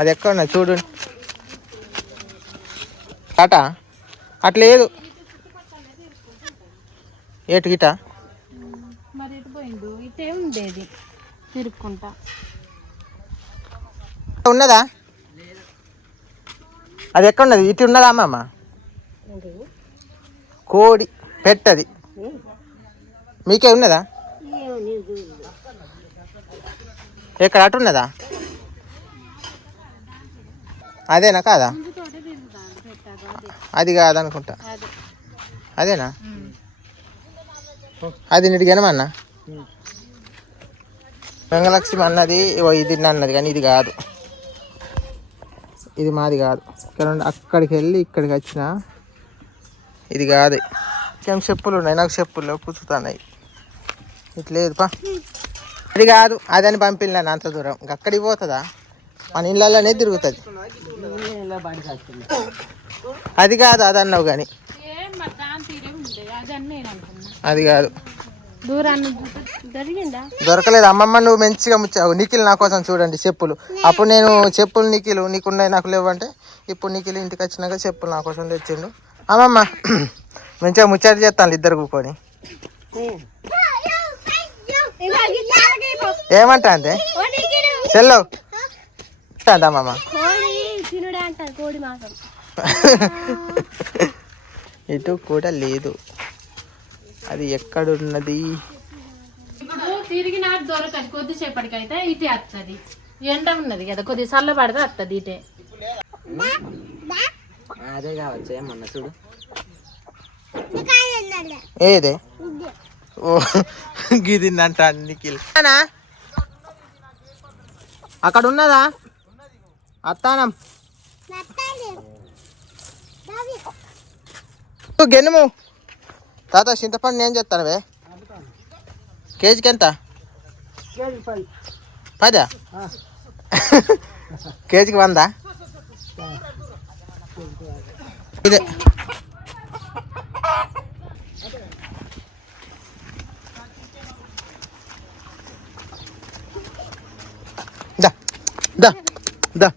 అది ఎక్కడ ఉన్నది చూడు. టాటా అట్లేదు ఏటు గిట మరి ఎటు పోయిండు? ఇటే ఉండేది తిరుక్కుంటా. ఉన్నదా? అది ఎక్కడ ఉన్నది? ఇటు ఉన్నదా అమ్మమ్మ? కోడి పెట్టది మీకే ఉన్నదా? ఎక్కడ అటు ఉన్నదా? అదేనా కాదా? అది కాదనుకుంటా. అదేనా? అది నీటికి ఏమన్నా వెంగలక్ష్మి అన్నది ఇది అన్నది కానీ ఇది కాదు, ఇది మాది కాదు. ఇక్కడ అక్కడికి వెళ్ళి ఇక్కడికి వచ్చిన ఇది కాదు. ఇంకేం చెప్పులు ఉన్నాయి, నాకు చెప్పులు పుచ్చుతున్నాయి. ఇట్లేదు పా, అది కాదు. అదని పంపిల్లాను అంత దూరం, అక్కడికి పోతుందా? మన ఇళ్ళలోనే తిరుగుతుంది. అది కాదు, అది అన్నావు కానీ అది కాదు. దొరకలేదు అమ్మమ్మ. నువ్వు మంచిగా ముచ్చావు. నిఖిల్ నా కోసం చూడండి చెప్పులు. అప్పుడు నేను చెప్పులు నిఖిల్ నీకున్నాయి నాకు లేవు అంటే, ఇప్పుడు నిఖిల్ ఇంటికి వచ్చినాక చెప్పులు నా కోసం తెచ్చిండు. అమ్మమ్మ మంచిగా ముచ్చట చేస్తాను ఇద్దరు కూకొని. ఏమంటా అంతే చెల్లవు అమ్మమ్మ. ఇటు కూడా లేదు. అది ఎక్కడున్నది? తిరిగినా దొరకదు. కొద్దిసేపటికి అయితే ఇటే వస్తుంది. ఎండ ఉన్నది కదా, కొద్దిగా చల్ల పడితే వస్తుంది ఇటే. అదే కావచ్చు ఏమన్నా చూడు. ఏదే? ఓ గిదిందంట నిఖిల్. అక్కడ ఉన్నదా? అత్తానం గెనుము తాత చింతపండు ఏం చేస్తానవే? కేజీకి ఎంత? 10? కేజీకి 100? ఇదే దా దా దా.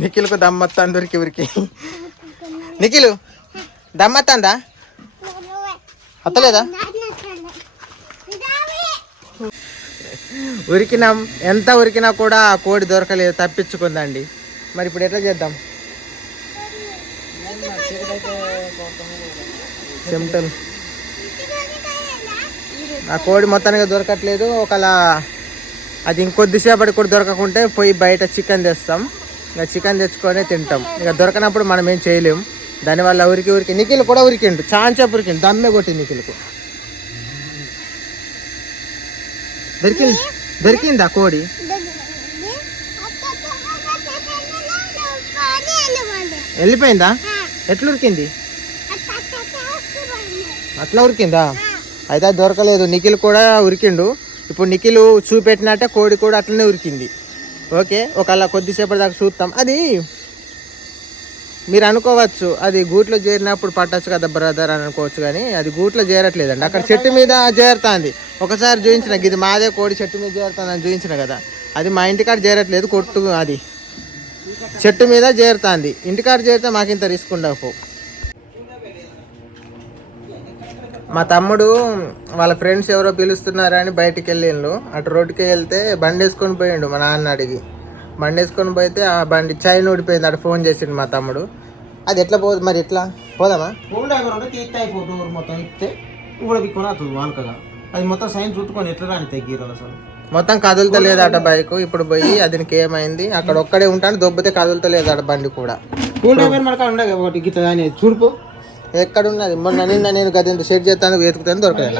నిఖిల్కు దమ్మత్తాను దొరికి ఊరికి. నిఖిలు దమ్మత్తాందా? అత్తలేదా? ఉరికినాం, ఎంత ఉరికినా కూడా ఆ కోడి దొరకలేదు, తప్పించుకుందండి. మరి ఇప్పుడు ఎట్లా చేద్దాం? చెమటలు ఆ కోడి మొత్తానికి దొరకట్లేదు. ఒకలా అది ఇంకొద్దిసేపటి కూడా దొరకకుంటే పోయి బయట చికెన్ తెస్తాం. ఇక చికెన్ తెచ్చుకొని తింటాం. ఇక దొరకనప్పుడు మనం ఏం చేయలేం. దానివల్ల ఉరికి నిఖిల్ కూడా ఉరికిండు, చాంచేపు ఉరికిండు, దమ్మే కొట్టింది నిఖిల్కు. దొరికిందా కోడి? వెళ్ళిపోయిందా? ఎట్లా ఉరికింది? అట్లా ఉరికిందా? అయితే అది దొరకలేదు. నిఖిల్ కూడా ఉరికిండు. ఇప్పుడు నిఖిల్ చూపెట్టినట్టే కోడి కూడా అట్లనే ఉరికింది. ఓకే, ఒకవేళ కొద్దిసేపటి దాకా చూస్తాం. అది మీరు అనుకోవచ్చు అది గూట్లో చేరినప్పుడు పట్టచ్చు కదా బ్రదర్ అని అనుకోవచ్చు, కానీ అది గూట్లో చేరట్లేదండి. అక్కడ చెట్టు మీద చేరుతుంది. ఒకసారి చూపించిన ఇది మాదే కోడి చెట్టు మీద చేరుతుంది అని చూపించిన కదా, అది మా ఇంటికాడ చేరట్లేదు. కొట్టు అది చెట్టు మీద చేరుతుంది. ఇంటికాడ చేరితే మాకు ఇంత రిస్క్ ఉండకపో. మా తమ్ముడు వాళ్ళ ఫ్రెండ్స్ ఎవరో పిలుస్తున్నారని బయటికి వెళ్ళిండు. అటు రోడ్డుకి వెళ్తే బండి వేసుకొని పోయిండు. మా నాన్న అడిగి బండి వేసుకొని పోతే ఆ బండి చైన్ ఊడిపోయింది. అటు ఫోన్ చేసిండు మా తమ్ముడు. అది ఎట్లా పోదు మరి? ఎట్లా పోదామా? మొత్తం ఇస్తే అది మొత్తం సైన్ చుట్టుకొని ఎట్లా రాని తగ్గిరాలి అసలు. మొత్తం కదులుతలేదట బైక్. ఇప్పుడు పోయి అదినికి ఏమైంది అక్కడ ఒక్కడే ఉంటాను, దొబ్బితే కదులుతలేదట బండి కూడా. చూడుకో ఎక్కడున్నది? మొన్న నిన్న నేను గది సెట్ చేస్తాను వెతుకుతాను దొరకలేదు.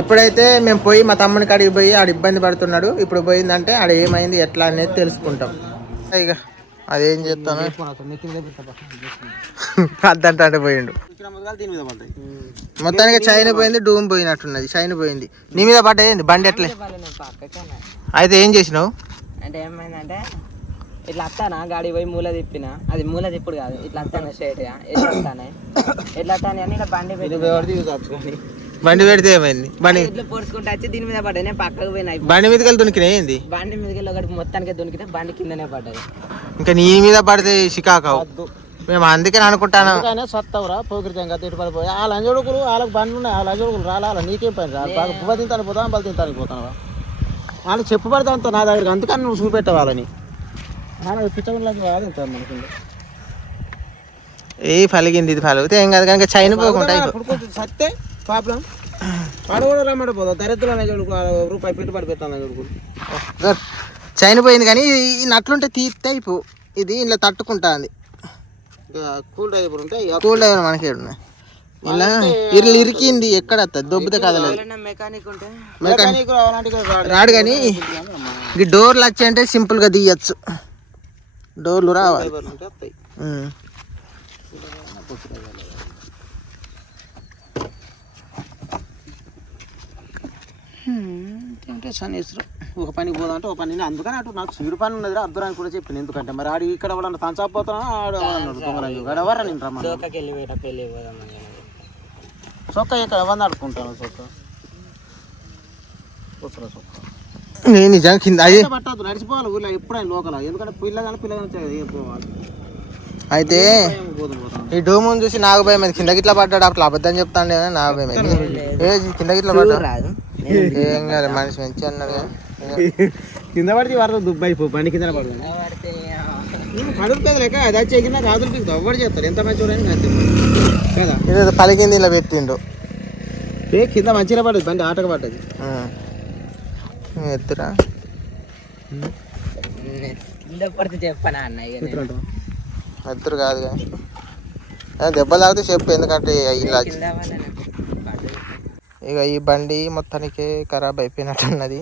ఇప్పుడైతే మేము పోయి మా తమ్ముని కాడికి పోయి ఆడ ఇబ్బంది పడుతున్నాడు. ఇప్పుడు పోయిందంటే ఆడ ఏమైంది ఎట్లా అనేది తెలుసుకుంటాం. ఇక అదేం చేస్తాను అద్దంటే పోయిండు. మొత్తానికి చైన్ పోయింది, డూమ్ పోయినట్టున్నది. చైన్ పోయింది, నీ మీద పడ్డది బండి ఎట్లే. అయితే ఏం చేసినావు అంటే ఏమైందంటే ఇట్లా వస్తానా గాడి పోయి మూల తిప్పిన, అది మూల తిప్పుడు కాదు ఇట్లా వస్తాను స్ట్రైట్గా ఎట్లా వస్తానే ఎట్లా వస్తాను అని ఇలా బండి పెడితే ఏమైంది? బండి ఇట్లా పొడుచుకుంటూ వచ్చి దీని మీద పడ్డా. నేను పక్కకు పోయినా, బండి మీదకి వెళ్ళి దునికినా ఏంది? బండి మీదకి వెళ్ళి ఒకటి మొత్తానికి దునికితే బండి కిందనే పడ్డది. ఇంకా నీ మీద పడితే షికాకావు. మేము అందుకని అనుకుంటాను. సత్తవరా పోకిరితంగా తిట్టు పడిపోయి ఆ లంజోడుకులు వాళ్ళకి బండ్లు ఉన్నాయి, ఆ లంజోడుకులు రాలా నీకేం పని రా, బువ్వ తింటాను పోతాను బలి తింటానికి పోతాను. వాళ్ళు చెప్పు పడతాను నా దగ్గరికి, అందుకని నువ్వు చూపెట్ట వాళ్ళని. పిచ్చగుండలాగా వాళ్ళు తింటారు మనకి. ఏ పలిగింది, ఇది పలిగితే ఏం కాదు కానీ చైన్ పోకుండా సత్తే ప్రాబ్లం. వాడు కూడా రమ్మడి పోతావు దరిద్రం లంజోడుకు రూపాయి పెట్టుబడి పెట్టాను లంజోడుకులు. చైన్ పోయింది కానీ ఈ నట్లుంటే తీస్తే అయిపో. ఇది ఇలా తట్టుకుంటుంది. కూల్ డ్రైవర్ ఉంటాయి, కూల్ డ్రైవర్ మనకి ఉన్నాయి. ఇలా ఇరికింది ఎక్కడ దొబ్బితే కదలేదు. మెకానిక్ ఉంటే మెకానిక్ రాడు కానీ ఈ డోర్లు వచ్చాయంటే సింపుల్గా తీయచ్చు. డోర్లు రావాలి. అంటే శనిశ్వరం ఒక పనికి పోదామంటే ఒక పని, అందుకని అటు నాకు చీడు పని ఉన్నది అర్థరాన్ని కూడా చెప్పాను. ఎందుకంటే మరి ఆడి ఇక్కడ వాళ్ళని తంచాపోతున్నా ఆడు ఎవరా నేను రమ్మని చొక్క ఇక్కడ ఎవరిని ఆడుకుంటాను. చొక్క నేను నిజంగా కింద అది పట్టద్దు, నడిచిపోవాలి ఊళ్ళో ఎప్పుడైనా లోకల. ఎందుకంటే పిల్లగానే పోవాలి. అయితే ఈ డోముని చూసి నాకు భయం అయింది. కింద గిట్లా పడ్డాడు, అట్లా అబద్ధం చెప్తాండే నాకు భయం అయింది. కింద గిట్లా పడ్డాడు ఏం కాదు, మనిషి మంచి అన్నాడు కానీ కింద పడితే వరద దుబ్బాయి బండి కింద పడుతుంది పడుతుంది లేక అది వచ్చే కింద కాదులు పీకుతావు ఎవరు చేస్తారు ఎంత మంచి కదా. ఇది పలికింది ఇలా పెట్టిండు, కింద మంచిగా పడుతుంది బండి ఆటకు పడ్డది. ఎత్తురా కింద పడితే చెప్పనా అన్న ఎత్తురు కాదు కానీ దెబ్బలు తాగితే చెప్పు. ఎందుకంటే ఇలా ఇక ఈ బండి మొత్తానికి ఖరాబ్ అయిపోయినట్టున్నది.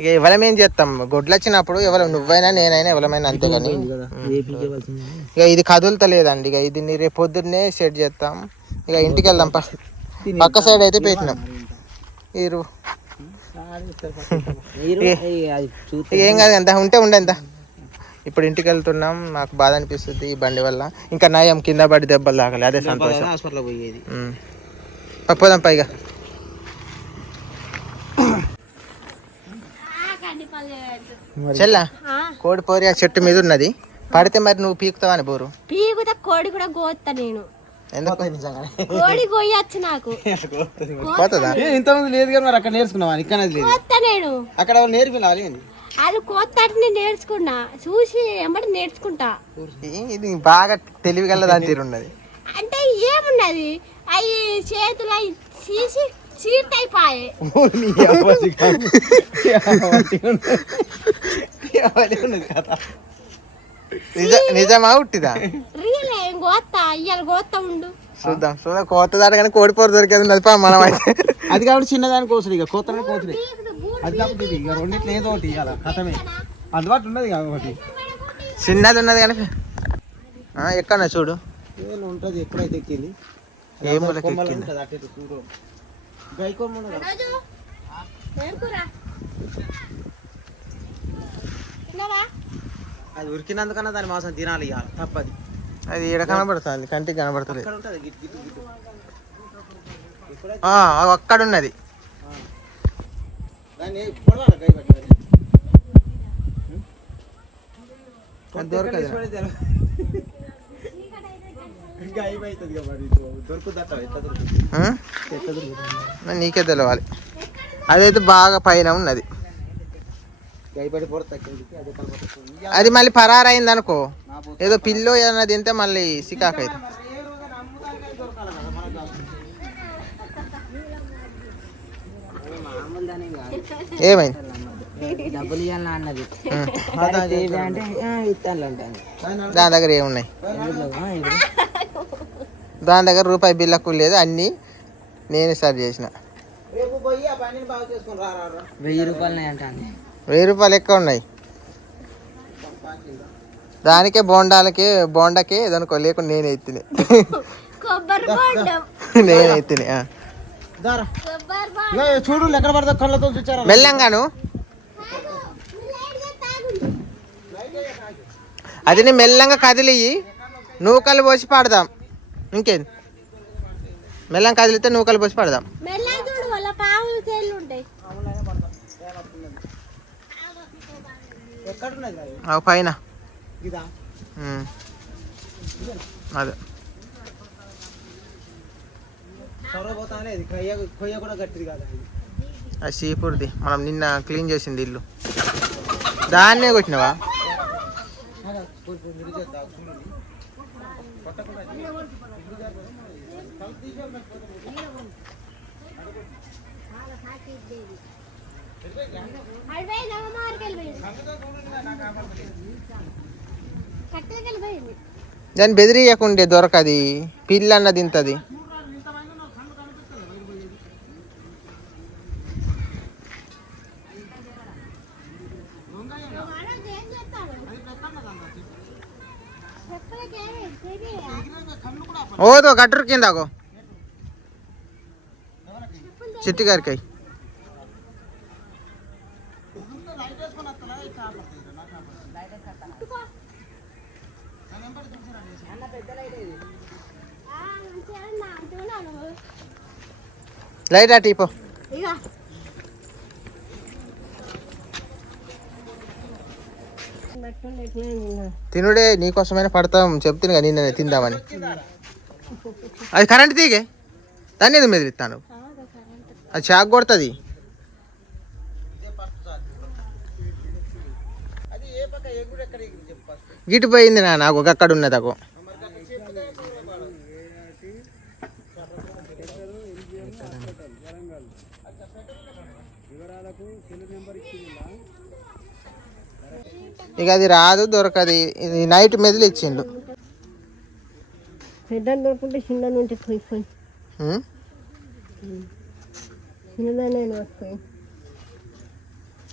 ఇక ఎవరమేం చేస్తాం, గొడ్లు వచ్చినప్పుడు ఎవరు నువ్వైనా నేనైనా ఎవరమైనా అంతే. కానీ ఇక ఇది కదులుతలేదండి. ఇక ఇది రేపు పొద్దున్నే సెట్ చేస్తాం. ఇక ఇంటికి వెళ్దాం. పక్క సైడ్ అయితే పెట్టినాం. ఏం కాదు ఎంత ఉంటే ఉండే ఎంత. ఇప్పుడు ఇంటికి వెళ్తున్నాం. నాకు బాధ అనిపిస్తుంది ఈ బండి వల్ల. ఇంకా నయం కింద పడి దెబ్బలు తాకలే, అదే సంతోషం. హాస్పిటల్ పోయేది పోదాం పైగా. చెల్లా కోడి పోరి ఆ చెట్టు మీద ఉన్నది, పడితే మరి నువ్వు పీకుతావని బోరు పీకుతా. కోడి కూడా కోస్తా నేను. ఎందుకు కోడి కోయచ్చు నాకు. పోతుందా? ఇంతమంది లేదు కానీ మరి అక్కడ నేర్చుకున్నావా? ఇక్కడ కోస్తా నేను. అక్కడ నేర్పినాలి. వాళ్ళు కోస్తాటిని నేర్చుకున్నా, చూసి ఎమ్మటి నేర్చుకుంటా. ఇది బాగా తెలివిగల దాని తీరు ఉన్నది. అంటే ఏమున్నది, అవి చేతులు తీసి చీర్తయిపోయాయి. నిజమా ఉట్టిదా? రియలే కోస్తా, ఇవాళ కోస్తా ఉండు. చూద్దాం కోతదాట కానీ కోడిపోరు దొరికేది ఉన్నది మనం అయితే. అది కాబట్టి చిన్నదాని కోసలు ఇక కోతనే కోసలే. అది కాబట్టి ఇది ఇక రెండిట్లో ఏదో ఒకటి ఇవ్వాలి కథమే. అందుబాటు ఉన్నది కాబట్టి చిన్నది ఉన్నది కానీ ఎక్కడ చూడు ఏదో ఉంటుంది. ఎక్కడైతే ఎక్కింది ఏమో అది ఉరికినందుకన్నా దాని మాసం తినాలి ఇవ్వాలి తప్పది. అది ఈడ కనబడుతుంది, కంటికి కనబడుతుంది. అక్కడ ఉన్నది. నీకే తెలవాలి. అదైతే బాగా పైన ఉన్నది. అది మళ్ళీ పరారైంది అనుకో, ఏదో పిల్లో ఏదన్నా తింటే మళ్ళీ సికాక్ అయితే. ఏమైంది? డబ్బులు ఇవ్వాలని అన్నది. దాని దగ్గర ఏమున్నాయి? దాని దగ్గర రూపాయి బిల్లకు లేదు, అన్నీ నేనే స్టార్ట్ చేసిన. 1000 రూపాయలు అంటే రూపాయలు ఎక్కువ ఉన్నాయి. దానికే బోండాకి ఏదనుకో లేకుండా నేనే ఎత్తిని. కొబ్బరి బొండం నేనే ఎత్తిని. కొబ్బరి బొండం చూడు ఎక్కడ పడతా కళ్ళతో చూచారా. మెల్లంగాను అది నీ మెల్లంగా కదిలి నూకలు పోసి పాడదాం. ఇంకేంది మెల్లంగా కదిలితే నూకలు పోసి పాడదాం. మెల్లగా చూడు వాళ్ళ పావులు తేళ్ళు ఉంటాయి. పైన ఇదా అదే సొరబోతానే ఇది కొయ్య కూడా గట్టిది కాదు. అది సీపూర్ది మనం నిన్న క్లీన్ చేసింది ఇల్లు. దాన్నే కొట్టినవా? దాన్ని బెదిరియకుండే దొరకది. పిల్ల అన్నది ఇంతది. ఓదో గట్టురు కిందకో చిట్టి గారికి. లైట్ అటు ఇపో. తినుడే నీకోసమైనా పడతాం చెప్తుంది కదా నిన్న తిందామని. అది కరెంట్ తీగే దాన్ని ఏదో మెదిరిస్తాను. అది షాక్ కొడుతుంది. గిటి పోయింది నాకు అక్కడ ఉన్నది అగో. ఇక అది రాదు దొరకది. ఇది నైట్ మెదిలి ఇచ్చిండు. పెద్ద దొరుకుంటే చిన్న నుండి పోయి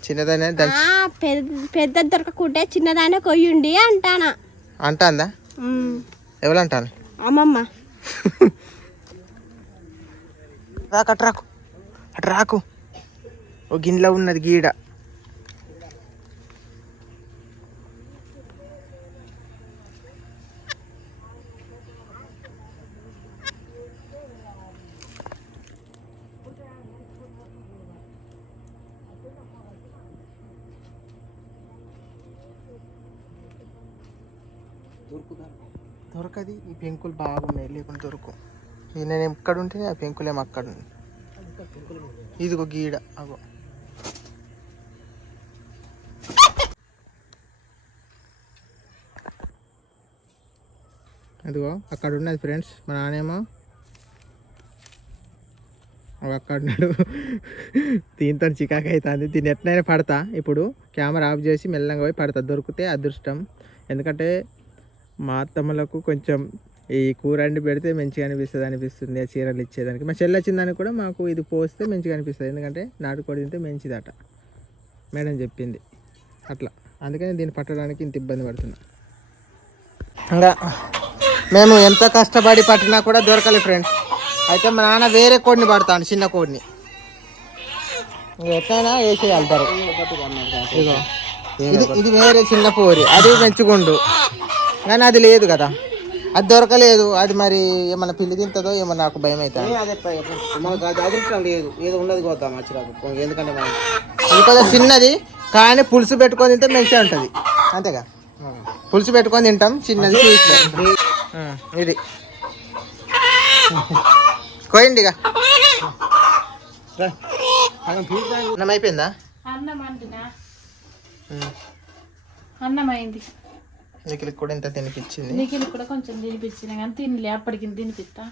చిన్నదానే పెద్ద దొరకకుంటే చిన్నదానే కొయ్యుండి అంటానా. అంటాందా? ఎవరు అంటాను? అమ్మమ్మ. రాకు అటు రాకు. ఓ గిన్నెలో ఉన్నది గీడ. దొరకది. ఈ పెంకులు బాగున్నాయి లేకుండా దొరకు. నేను ఎక్కడ ఉంటే ఆ పెంకులేమో అక్కడ ఉంది. ఇదిగో గీడ అగో. అదిగో అక్కడ ఉన్నది ఫ్రెండ్స్. మా నానేమో అక్కడ ఉన్నాడు. దీంతో చికాకు అవుతుంది. దీన్ని ఎట్లయినా పడతా. ఇప్పుడు కెమెరా ఆఫ్ చేసి మెల్లంగా పోయి పడతా. దొరికితే అదృష్టం. ఎందుకంటే మా అత్తమ్మలకు కొంచెం ఈ కూర అండి పెడితే మంచిగా అనిపిస్తుంది. ఆ చీరలు ఇచ్చేదానికి. మా చెల్లి వచ్చిందానికి కూడా మాకు ఇది పోస్తే మంచిగా అనిపిస్తుంది. ఎందుకంటే నాటుకోడి తింటే మంచిదట మేడం చెప్పింది. అట్లా అందుకని దీన్ని పట్టడానికి ఇంత ఇబ్బంది పడుతున్నా. ఇంకా మేము ఎంత కష్టపడి పట్టినా కూడా దొరకలే ఫ్రెండ్స్. అయితే మా నాన్న వేరే కోడిని పడతాను, చిన్న కోడిని. ఎట్లయినా వేసేయాలి. ఇగో ఇది వేరే చిన్న పోరి. అది పెంచుకుండు కానీ అది లేదు కదా, అది దొరకలేదు. అది మరి ఏమన్నా పిల్లి తింటుందో ఏమన్నా నాకు భయం అవుతుంది. అదే మనకు అది అదృష్టం లేదు. ఏదో ఉన్నది పోతాం మర్చిరాదు. ఎందుకంటే మనం ఇది కొంచెం చిన్నది కానీ పులుసు పెట్టుకొని తింటే మంచిగా ఉంటుంది. అంతేగా, పులుసు పెట్టుకొని తింటాం. చిన్నది ఇది కోయండి. ఇక అన్నం అయిపోయిందా? అన్నం అంటున్నా. అన్నం అయింది. నిఖిల్కి కూడా ఇంత తినిపించింది. నిఖిల్ కూడా కొంచెం తినిపించిన కానీ తినలే. అప్పటికి తినిపిస్తా.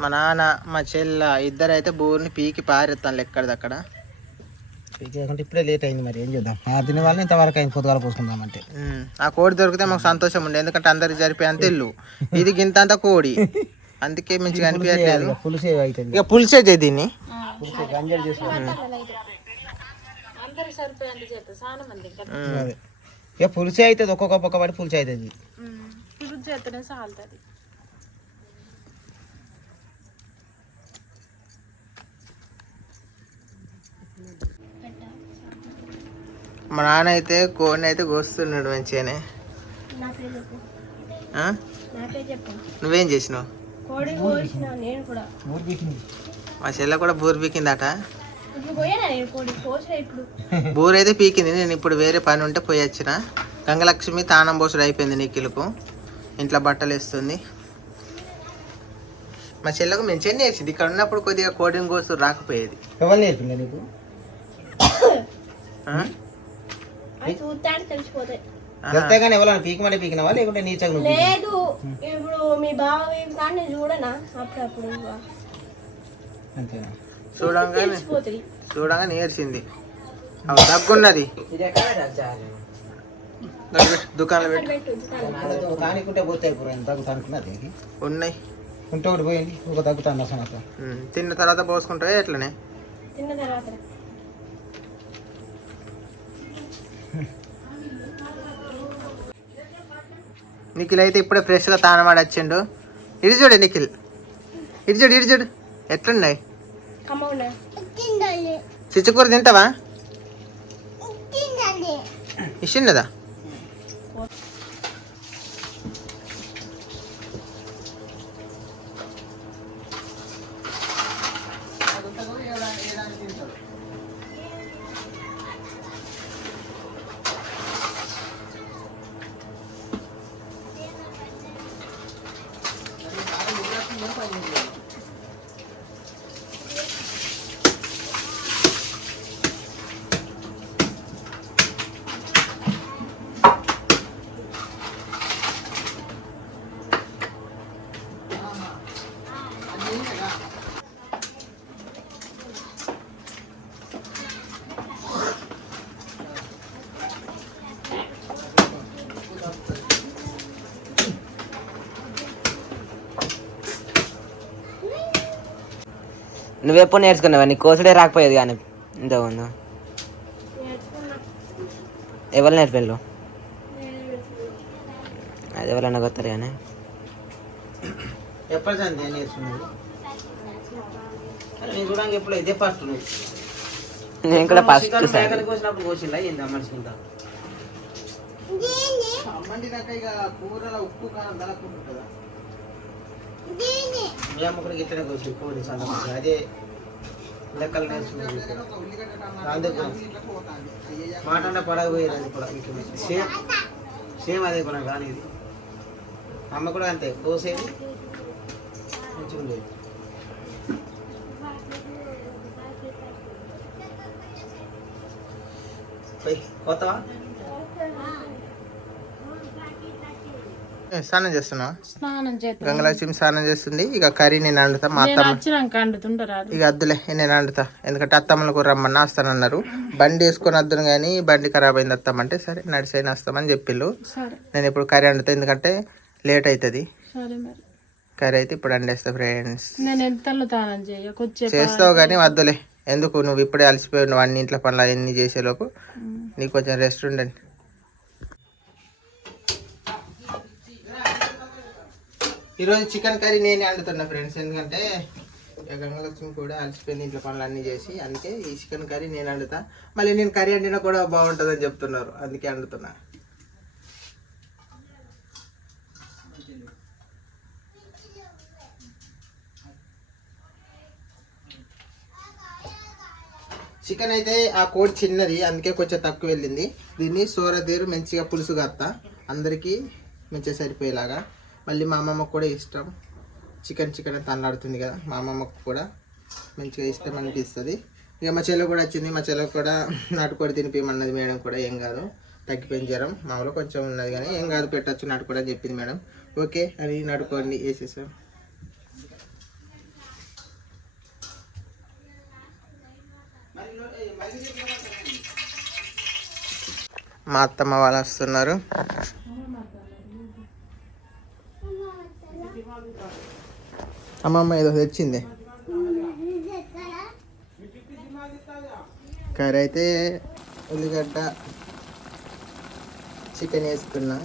మా నాన్న మా చెల్ల ఇద్దరైతే బోర్ని పీకి పారేస్తాను ఎక్కడిదక్కడ. ఇప్పుడే లేట్ అయింది. మరి ఏం చేద్దాం. దీని వల్ల ఇంతవరకు అయిన పొద్దుగాల పోసుకుందామంటే ఆ కోడి దొరికితే మాకు సంతోషం ఉండే. ఎందుకంటే అందరికి జరిపోయి అంత ఇల్లు ఇది గింత అంత కోడి. అందుకే మంచిగా అనిపించట్లేదు. పులుసే అవుతుంది. ఇక పులిసే చేయి దీన్ని. పులుసే గంజలు చేసుకోవాలి. అందరికి సరిపోయేంత చేస్తా చాలా మంది ఇక పులుసే అవుతుంది. ఒక్కొక్క పక్క పడి పులుసే అవుతుంది. ఇప్పుడు చేస్తేనే సాలుతుంది. మా నాన్న అయితే కోడిని అయితే కోస్తున్నాడు మంచిగానే. నా పేరు చెప్పు. ఆ? నా పేరు చెప్పు. నువ్వేం చేసినావు? కోడి కోసిన నేను కూడా. మా చెల్లె కూడా బూరు పీకిందట. ఇప్పుడు పోయానా నేను కోడి కోసిన ఇప్పుడు. బూరు అయితే పీకింది. నేను ఇప్పుడు వేరే పని ఉంటే పోయి వచ్చిన. గంగలక్ష్మి తానం పోసుడు అయిపోయింది నిఖిల్కు. ఇంట్లో బట్టలు వేస్తుంది. మా చెల్లెకు మంచిగా నేర్చింది. ఇక్కడ ఉన్నప్పుడు కొద్దిగా కోడిని కోసు రాకపోయేది. ఎవరు నేర్పింది నీకు? ఆ? అది చూస్తాను తెలిసిపోతాయి. అంతేగాని ఎవరైనా పీకమని పీకినావా లేకుంటే నీ చదువు? లేదు ఇప్పుడు మీ బావ కానీ చూడనా అప్పుడప్పుడు అంతేనా? చూడంగా నేర్చింది. అవి తగ్గున్నది. దుకాణంలో పెట్టు. తానికుంటే పోతాయి తగ్గుతానుకున్నది ఉన్నాయి. ఉంటే ఒకటి పోయింది ఒక తగ్గుతాను అసలు. తిన్న తర్వాత పోసుకుంటావే ఎట్లనే? తిన్న తర్వాత నిఖిల్ అయితే ఇప్పుడే ఫ్రెష్గా తానమాడి వచ్చిండు. ఇటు చూడు నిఖిల్, ఇటు చూడు ఎట్లున్నాయి. చిచ్చుకూర తింటావా? ఇష్టదా? నువ్వెప్పుడు నేర్చుకున్నావా? నీ కోసుడే రాకపోయేది కానీ ఇంతకుముందు. ఎవరు నేర్పిల్లు? అది ఎవరన్నా కొత్తారు కానీ ఎప్పటిదండి నేర్చుకున్నది? నేను చూడండి ఎప్పుడు ఇదే ఫస్ట్. నేను కూడా ఫస్ట్ కోసినప్పుడు కోసిందా ఏందా మనిషిందా? కూరలో ఉప్పు కారం తలకుంటుందా? మీ అమ్మకుడికి ఇట్లనే కోసి కోడి సందర్భంగా అదే లెక్కలు నేర్చుకున్నది. మాట అంటే పడకపోయేది. అది కూడా సేమ్ సేమ్ అదే కూడా కానీ ఇది అమ్మ కూడా అంతే కోసేది మంచిగా ఉండేది. కొత్తవా? స్నానం చేస్తున్నావా? స్నానం చేస్తా. గంగలక్ష్మి స్నానం చేస్తుంది. ఇక కర్రీ నేను వండుతా. మా అత్తమ్మ వచ్చినాక అండుతుంటారు. ఇక అద్దులే నేను వండుతా. ఎందుకంటే అత్తమ్మలకు రమ్మన్నా వస్తానన్నారు. బండి వేసుకొని వద్దును కానీ బండి ఖరాబ్ అయింది అత్తమ్మంటే సరే నడిచైనా వస్తామని చెప్పిళ్ళు. నేను ఇప్పుడు కర్రీ వండుతా ఎందుకంటే లేట్ అవుతుంది. కర్రీ అయితే ఇప్పుడు వండేస్తా ఫ్రెండ్స్. నేను ఎంత తానం చేస్తావు కానీ వద్దులే. ఎందుకు నువ్వు ఇప్పుడే అలసిపోయి నువ్వు అన్ని ఇంట్లో పనులు అవన్నీ చేసేలోపు నీకు కొంచెం రెస్ట్ ఉండండి. ఈరోజు చికెన్ కర్రీ నేనే వండుతున్నా ఫ్రెండ్స్. ఎందుకంటే గంగలక్ష్మి కూడా అలసిపోయింది ఇంట్లో పనులు అన్నీ చేసి. అందుకే ఈ చికెన్ కర్రీ నేను వండుతా. మళ్ళీ నేను కర్రీ వండినా కూడా బాగుంటుందని చెప్తున్నారు. అందుకే వండుతున్నా. చికెన్ అయితే ఆ కోడి చిన్నది అందుకే కొంచెం తక్కువ వెళ్ళింది. దీన్ని సోరదీరు మంచిగా పులుసు కత్తా అందరికీ మంచిగా సరిపోయేలాగా. మళ్ళీ మా అమ్మమ్మకు కూడా ఇష్టం చికెన్ అని తన్నాడుతుంది కదా. మా అమ్మమ్మకు కూడా మంచిగా ఇష్టం అనిపిస్తుంది. ఇక మా చెల్లె కూడా వచ్చింది. మా చెల్లె కూడా నాటుకోడి తినిపించమన్నది మేడం కూడా. ఏం కాదు తగ్గిపోయిన జ్వరం మామూలు కొంచెం ఉన్నది కానీ ఏం కాదు పెట్టచ్చు నాటుకోడి అని చెప్పింది మేడం. ఓకే అని నాటుకోండి వేసేసాం. మా అత్తమ్మ వాళ్ళు వస్తున్నారు. అమ్మమ్మ ఏదో తెచ్చింది. కర్రీ అయితే ఉల్లిగడ్డ చికెన్ వేసుకున్నా.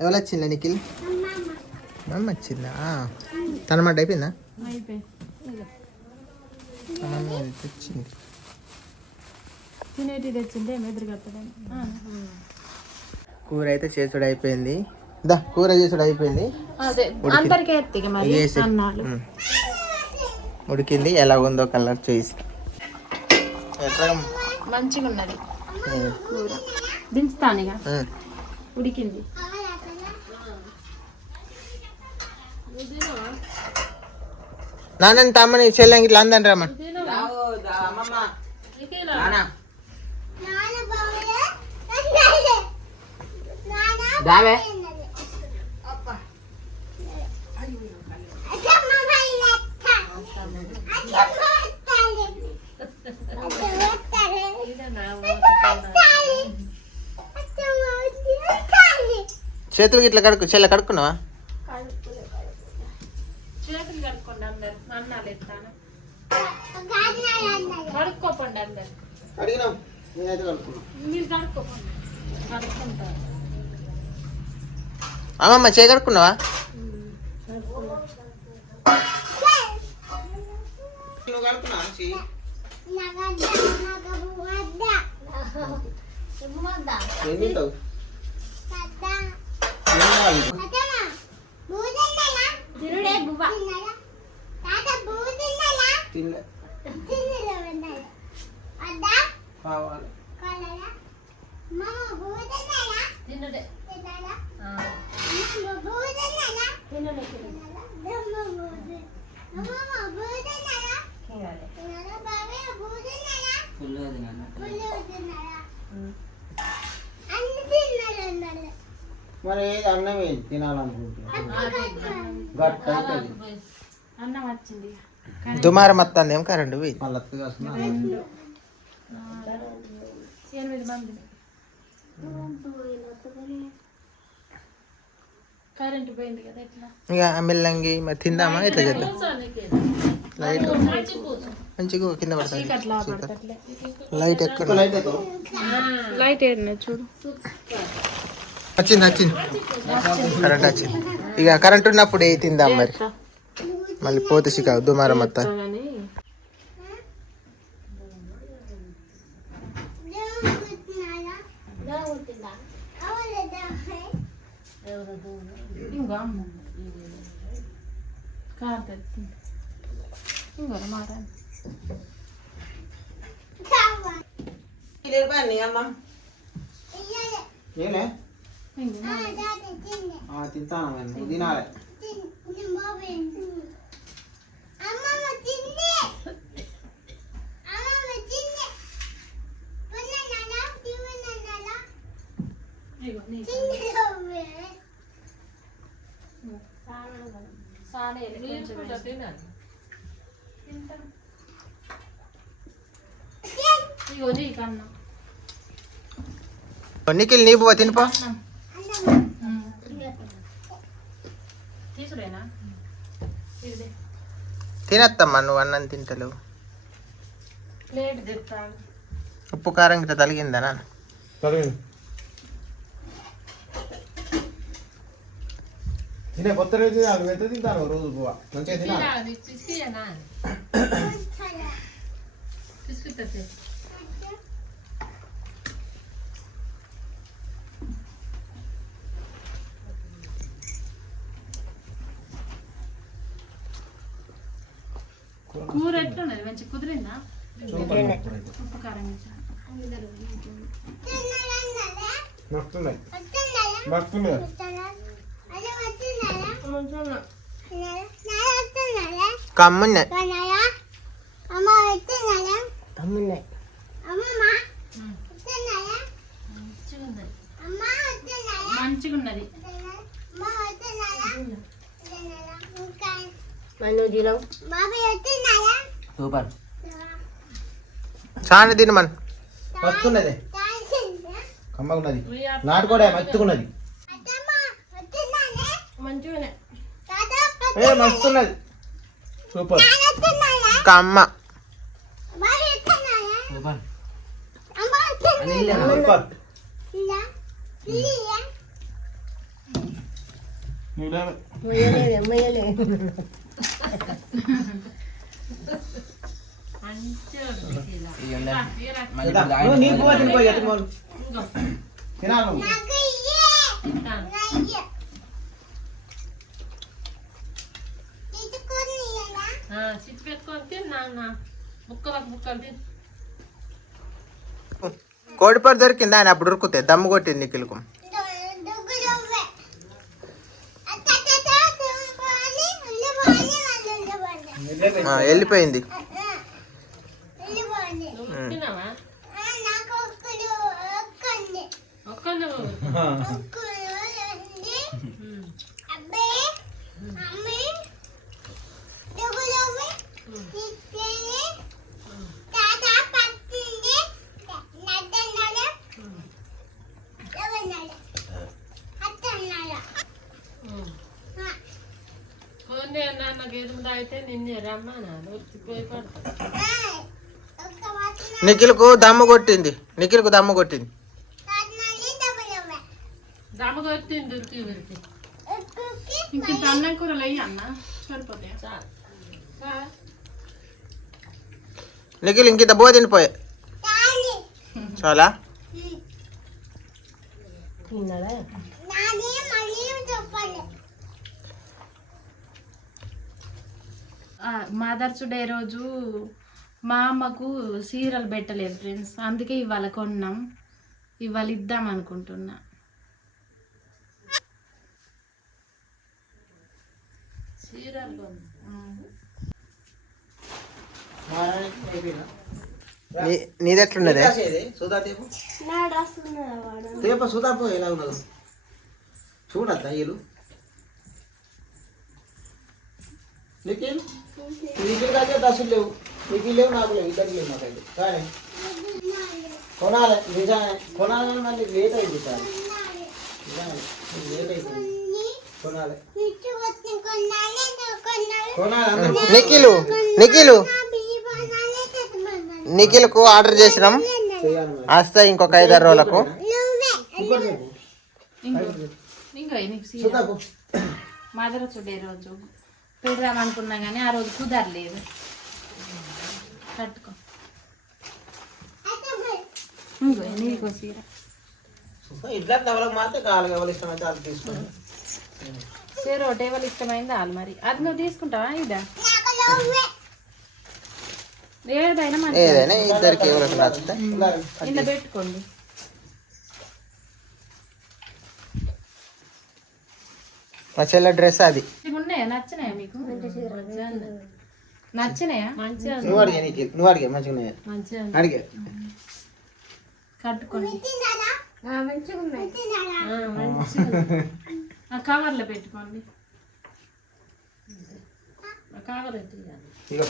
ఎవరు వచ్చిందా నిఖిల్? అమ్మ వచ్చిందా? తన మాట అయిపోయిందా? అమ్మమ్మ తెచ్చింది. కూర అయితే చేసుడు అయిపోయింది. కూర చేసుడు అయిపోయింది. ఉడికింది. ఎలా ఉందో కలర్ చూసి మంచిగా ఉన్నది కూర. దించుతాను ఉడికింది. నాన్న తమ్మని చెల్లంగి ఇట్లా అందని రమ్మని. దావే చేతులకి ఇట్లా కడుక్కు. చెల్ల కడుక్కున్నావా? చేతులు కడుక్కోండి అందరు. అన్నాలు ఎత్తాను కడుక్కోపండి అందరు. మీరు కడుక్కోపండి. కడుక్కుంటారు. అమ్మమ్మ చేయి కడుక్కున్నావా? నువ్వు కడుక్కున్నావా? మరి అన్నమే తినాలనుకుంటున్నా. అన్నం వచ్చింది. దుమారం వస్తుంది. ఏం కరెంటు 8 మంది కరెంట్ పోయింది కదా. ఎట్లా ఇక మెల్లంగి మరి తిందామా? ఎట్లా చేద్దాం? లైట్ మంచిగా కింద పడుతుంది. లైట్ ఎక్కడ? లైట్ ఏడినా చూడు. వచ్చింది కరెంట్ వచ్చింది. ఇక కరెంట్ ఉన్నప్పుడు ఏ తిందాం మరి. మళ్ళీ పోతే సికా దుమారం వస్తా. తింటాను తినాలి. నిఖిల్ నీ పువ్వు తినిపో. తీసుకురేనా తినత్తమ్మా, నువ్వు అన్నం తింటలేవు. ప్లేట్ తెస్తాను. ఉప్పు కారం గిట్ట తలిగిందా నాన్న? తినే కొత్త రోజు అది ఎంత తింటాను రోజు పువ్వ మంచిగా తినాలి. కూర ఎట్లున్నది? మంచి కుదిరిందా? ఉప్పు కారం మస్తున్నాయి మస్తున్నాయి. కమ్మున్నాయి. మంచిగా ఉన్నది. సూపర్. చాలా తినమని. మస్తున్నది, కమ్మగున్నది, నాటుకోడే మస్తున్నది. మంచిగానే ఏ మస్తున్నది సూపర్ కమ్మ సూపర్ నీళ్ళు పోవా తినిపోయి తినాలి చిచ్చి పెట్టుకొని తిన్నా ముక్కలకు ముక్కలు తిని కోడిపర్ దొరికిందా అని అప్పుడు ఉరుకుతే దమ్ము కొట్టింది నిఖిల్కు. వెళ్ళిపోయింది. తిన్నావా ఒక్కళ్ళు కొన్ని నాన్న గేదె తాగితే నిన్నే రమ్మా వచ్చిపోయి పడతా నిఖిల్కు దమ్ము కొట్టింది. నిఖిల్కు దమ్ము కొట్టింది. దమ్ము కొట్టింది ఉరికి ఉరికి ఇంక అన్నం కూరలు అయ్యి అన్న సరిపోతాయి చాలు నిఖిల్ ఇంకింత బో తినిపోయే చాలా మదర్స్ డే రోజు మా అమ్మకు సీరలు పెట్టలేదు ఫ్రెండ్స్, అందుకే ఇవాళ కొన్నాం. ఇవాళ ఇద్దాం అనుకుంటున్నా. సీరలు నీది ఎట్లున్నదే? తేప సుధాపో ఎలా ఉన్నదో చూడద్దా వీళ్ళు నిఖిల్ నిఖిల్ కాదే దశలు లేవు, నిఖిల్ లేవు, నాకు లేవు, ఇద్దరికి లేవు. మాకైతే కానీ కొనాలి నిజమే కొనాలి, కానీ మళ్ళీ లేట్ అయింది సార్. లేట్ అయిపోయింది కొనాలి కొనాలి. నిఖిలు నిఖిలు నిఖిల్కు ఆర్డర్ చేసినాం, వస్తాయి ఇంకొక 5-6 రోజులకు. ఇంకో నీకు సీర మదర్స్ డే రోజు పెడదాం అనుకున్నా కానీ ఆ రోజు కుదరలేదు. కట్టుకో ఇంకో నీకో సీర ఇట్లా డెవలప్ మాత్రం కావాలి, ఎవరు ఇష్టమైతే వాళ్ళు తీసుకోండి. సీర టేబుల్ ఇష్టమైంది వాళ్ళు మరి అది నువ్వు తీసుకుంటావా? ఇదా ఏదైనా మంచి ఏదైనా ఇద్దరికి ఎవరికి నచ్చితే ఇలా పెట్టుకోండి. మా చెల్లె డ్రెస్ అది. ఇవి ఉన్నాయా? నచ్చినాయా మీకు? నచ్చినాయా? మంచిగా నువ్వు అడిగే నిఖిల్, నువ్వు అడిగే మంచిగా ఉన్నాయి మంచిగా అడిగే కట్టుకోండి. కవర్లో పెట్టుకోండి. కవర్ ఇగో